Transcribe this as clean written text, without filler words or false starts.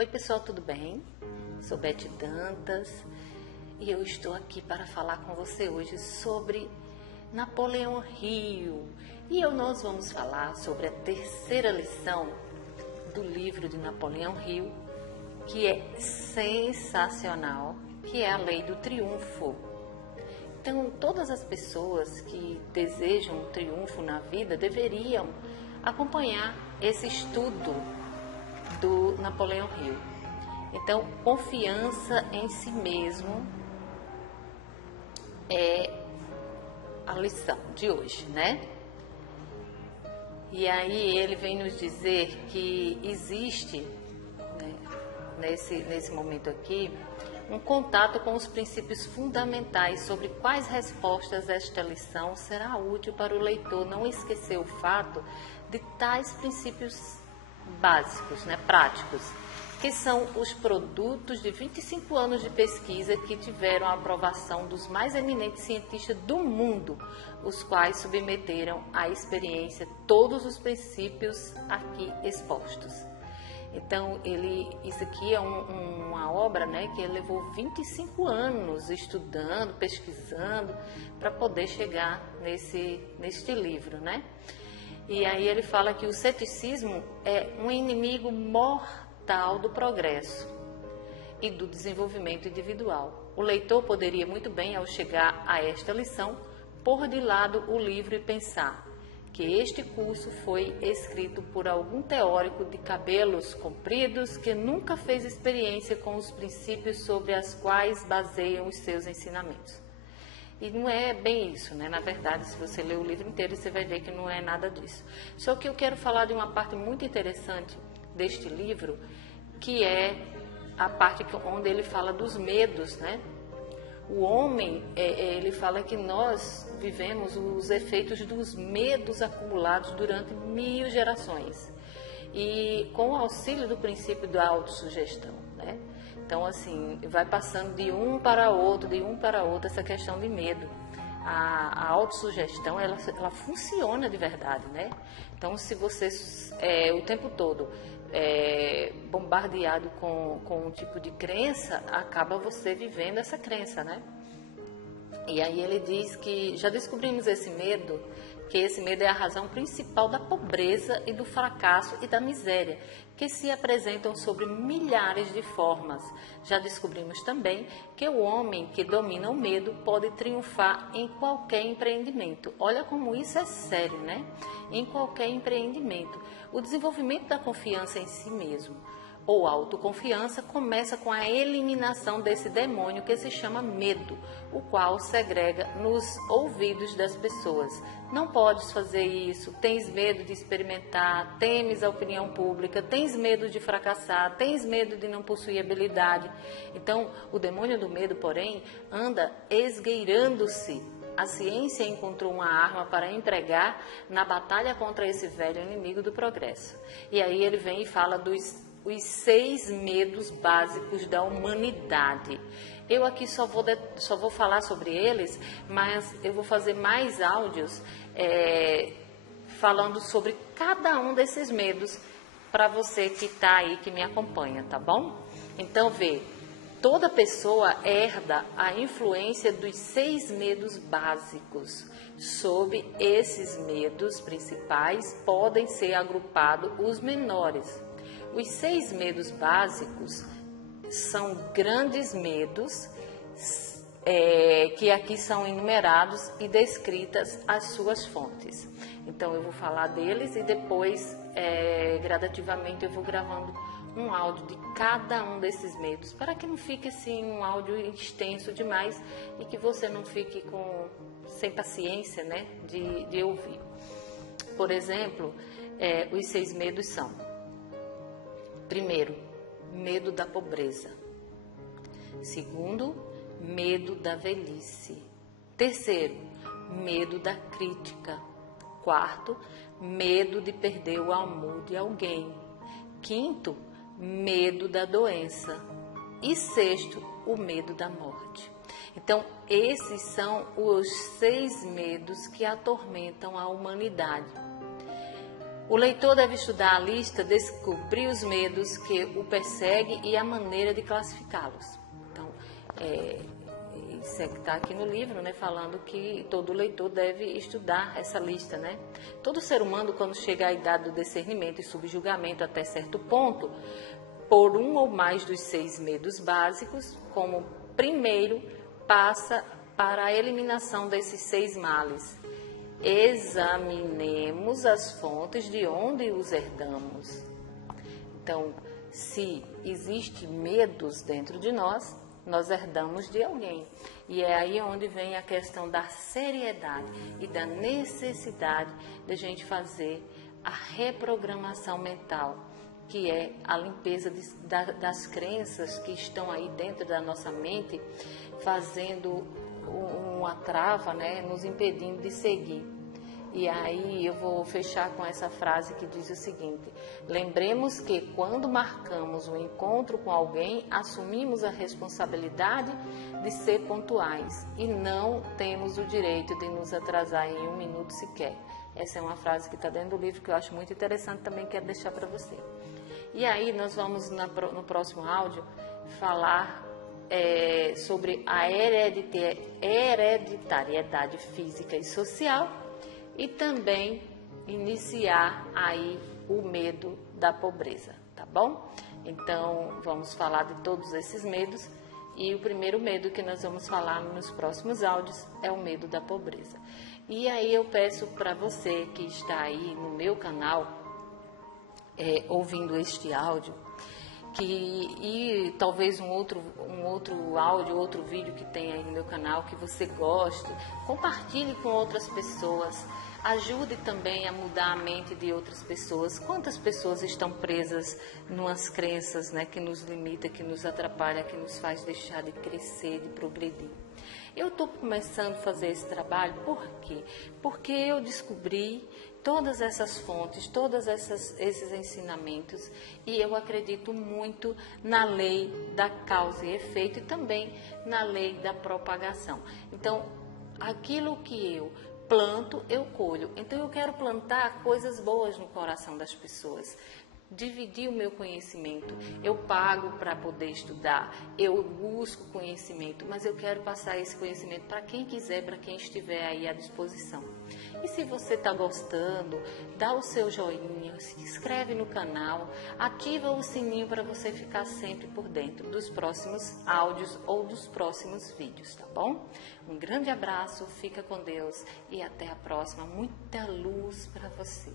Oi pessoal, tudo bem? Sou Beth Dantas e eu estou aqui para falar com você hoje sobre Napoleão Hill. Nós vamos falar sobre a terceira lição do livro de Napoleão Hill, que é sensacional, que é a Lei do Triunfo. Então, todas as pessoas que desejam um triunfo na vida deveriam acompanhar esse estudo do Napoleão Hill. Então, confiança em si mesmo é a lição de hoje, né? E aí ele vem nos dizer que existe, né, nesse momento aqui, um contato com os princípios fundamentais sobre quais respostas esta lição será útil para o leitor não esquecer o fato de tais princípios básicos, né, práticos, que são os produtos de 25 anos de pesquisa que tiveram a aprovação dos mais eminentes cientistas do mundo, os quais submeteram à experiência todos os princípios aqui expostos. Então, isso aqui é uma obra, né, que ele levou 25 anos estudando, pesquisando, para poder chegar neste livro, né? E aí ele fala que o ceticismo é um inimigo mortal do progresso e do desenvolvimento individual. O leitor poderia muito bem, ao chegar a esta lição, pôr de lado o livro e pensar que este curso foi escrito por algum teórico de cabelos compridos que nunca fez experiência com os princípios sobre as quais baseiam os seus ensinamentos. E não é bem isso, né? Na verdade, se você ler o livro inteiro, você vai ver que não é nada disso. Só que eu quero falar de uma parte muito interessante deste livro, que é a parte onde ele fala dos medos, né? O homem, ele fala que nós vivemos os efeitos dos medos acumulados durante 1000 gerações. E com o auxílio do princípio da autossugestão, né? Então, assim, vai passando de um para outro, essa questão de medo. A autossugestão, ela funciona de verdade, né? Então, se você o tempo todo bombardeado com um tipo de crença, acaba você vivendo essa crença, né? E aí ele diz que já descobrimos que esse medo é a razão principal da pobreza e do fracasso e da miséria, que se apresentam sob milhares de formas. Já descobrimos também que o homem que domina o medo pode triunfar em qualquer empreendimento. Olha como isso é sério, né? Em qualquer empreendimento. O desenvolvimento da confiança em si mesmo, ou autoconfiança, começa com a eliminação desse demônio que se chama medo, o qual segrega nos ouvidos das pessoas. Não podes fazer isso, tens medo de experimentar, temes a opinião pública, tens medo de fracassar, tens medo de não possuir habilidade. Então, o demônio do medo, porém, anda esgueirando-se. A ciência encontrou uma arma para empregar na batalha contra esse velho inimigo do progresso. E aí ele vem e fala os 6 medos básicos da humanidade. Eu aqui só vou falar sobre eles, mas eu vou fazer mais áudios falando sobre cada um desses medos para você que está aí, que me acompanha, tá bom? Então, toda pessoa herda a influência dos 6 medos básicos. Sob esses medos principais podem ser agrupados os menores. Os 6 medos básicos são grandes medos que aqui são enumerados e descritas as suas fontes. Então eu vou falar deles e depois, gradativamente, eu vou gravando um áudio de cada um desses medos, para que não fique assim um áudio extenso demais e que você não fique sem paciência, né, de ouvir. Por exemplo, os 6 medos são: primeiro, medo da pobreza. Segundo, medo da velhice. Terceiro, medo da crítica. Quarto, medo de perder o amor de alguém. Quinto, medo da doença. E sexto, o medo da morte. Então, esses são os 6 medos que atormentam a humanidade. O leitor deve estudar a lista, descobrir os medos que o perseguem e a maneira de classificá-los. Então, isso é que está aqui no livro, né, falando que todo leitor deve estudar essa lista, né? Todo ser humano, quando chega à idade do discernimento e subjulgamento até certo ponto, por um ou mais dos 6 medos básicos, como primeiro passa para a eliminação desses 6 males. Examinemos as fontes de onde os herdamos. Então, se existe medos dentro de nós, nós herdamos de alguém. E é aí onde vem a questão da seriedade e da necessidade de a gente fazer a reprogramação mental, que é a limpeza das crenças que estão aí dentro da nossa mente, fazendo uma trava, né, nos impedindo de seguir. E aí eu vou fechar com essa frase que diz o seguinte: lembremos que quando marcamos um encontro com alguém, assumimos a responsabilidade de ser pontuais e não temos o direito de nos atrasar em 1 minuto sequer. Essa é uma frase que está dentro do livro que eu acho muito interessante, também quero deixar para você. E aí nós vamos no próximo áudio falar sobre a hereditariedade física e social e também iniciar aí o medo da pobreza, tá bom? Então vamos falar de todos esses medos e o primeiro medo que nós vamos falar nos próximos áudios é o medo da pobreza. E aí eu peço para você que está aí no meu canal ouvindo este áudio, e talvez um outro áudio, outro vídeo que tem aí no meu canal que você goste, compartilhe com outras pessoas, ajude também a mudar a mente de outras pessoas. Quantas pessoas estão presas numas crenças, né, que nos limita, que nos atrapalha, que nos faz deixar de crescer, de progredir? Eu estou começando a fazer esse trabalho, por quê? Porque eu descobri todas essas fontes, todos esses ensinamentos, e eu acredito muito na lei da causa e efeito e também na lei da propagação. Então, aquilo que eu planto, eu colho. Então, eu quero plantar coisas boas no coração das pessoas. Dividir o meu conhecimento, eu pago para poder estudar, eu busco conhecimento, mas eu quero passar esse conhecimento para quem quiser, para quem estiver aí à disposição. E se você está gostando, dá o seu joinha, se inscreve no canal, ativa o sininho para você ficar sempre por dentro dos próximos áudios ou dos próximos vídeos, tá bom? Um grande abraço, fica com Deus e até a próxima. Muita luz para você.